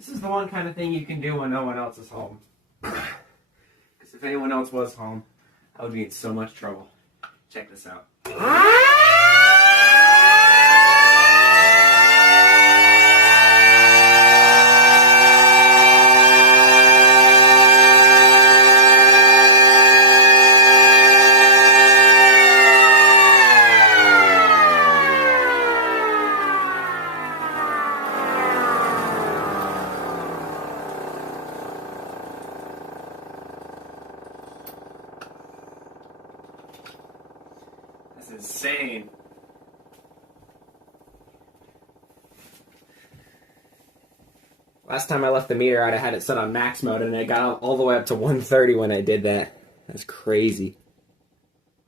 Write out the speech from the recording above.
This is the one kind of thing you can do when no one else is home. Because if anyone else was home, I would be in so much trouble. Check this out. That's insane. Last time I left the meter out, I had it set on max mode, and it got all the way up to 130 when I did that. That's crazy.